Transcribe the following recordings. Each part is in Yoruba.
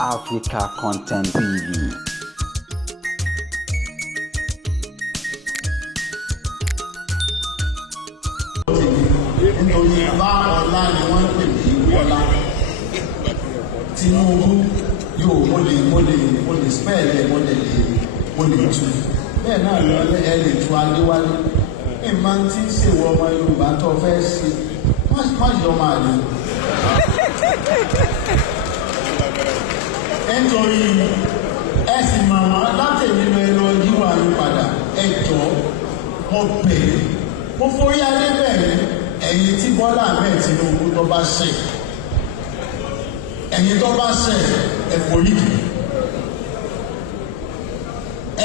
Africa Content TV. Nítorí bá ọlá ni wọ́n pè ní Bọ́lá. Tinubu yóò mo lè spẹ́ẹ̀lẹ̀ mo lè tu. Bẹ́ẹ̀ náà lọ ẹ lè tu Adéwálé. Ìmọ̀ tí ń ṣèwọ ọmọ Yorùbá tó fẹ́ ṣe má yọ máa lè. Nítorí ẹ sì mọ̀ wọ́n látẹ̀lé lọ ẹ̀rọ yíwà yín padà ẹ jọ mo bẹ̀rẹ̀ mo forí adé bẹ̀rẹ̀ ẹ̀yin tí Bọ́lá Ahmed Tinubu tó bá ṣẹ̀ ẹ̀yin tó bá ṣẹ̀ ẹ forí kì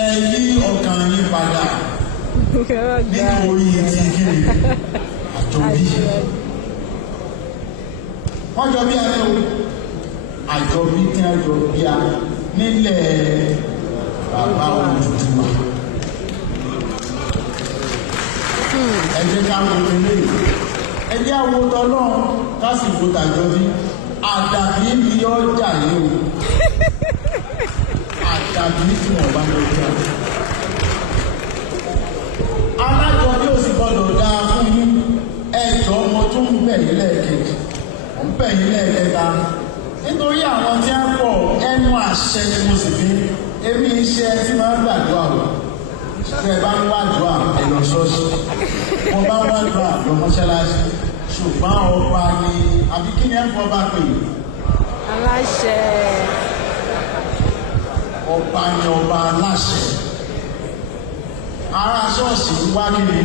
ẹ yí ọkàn yín padà nítorí ti kiri àjọbí wọ́n jọ bí alẹ́ o àjọbí tí wọ́n jọ bí a nílẹ̀ bàbá Odùduwà. Ẹ jẹ́ ká wo eléyìí ẹ jẹ́ àwọn tọ́lọ́ ká sì wo tàjọbí àdàbí ni yóò jà yìí o àdàbí tí wọ́n bá lọ jà alájọbí ò sì gbọ́dọ̀ dáa fún yín ẹjọ́ ọmọ tó ń bẹ̀ yín lẹ́ẹ̀kejì ò ń bẹ̀ yín lẹ́ẹ̀kẹta nítorí àwọn tí wọ́n pọ̀ ẹnu àṣẹ ni mo sì fi èmi iṣẹ́ tí máa ń gbàdúrà o ṣe bá ń wádùá ẹ lọ ṣọ́ọ̀ṣì mo bá ń wádùá lọ mọ́ṣáláṣí ṣùgbọ́n ọba ni àbí kí ni ẹ ń fọ́ bá pè é. Aláṣẹ. Ọba ni ọba aláṣẹ. Ará ṣọ́ọ̀ṣì ń wá kiri.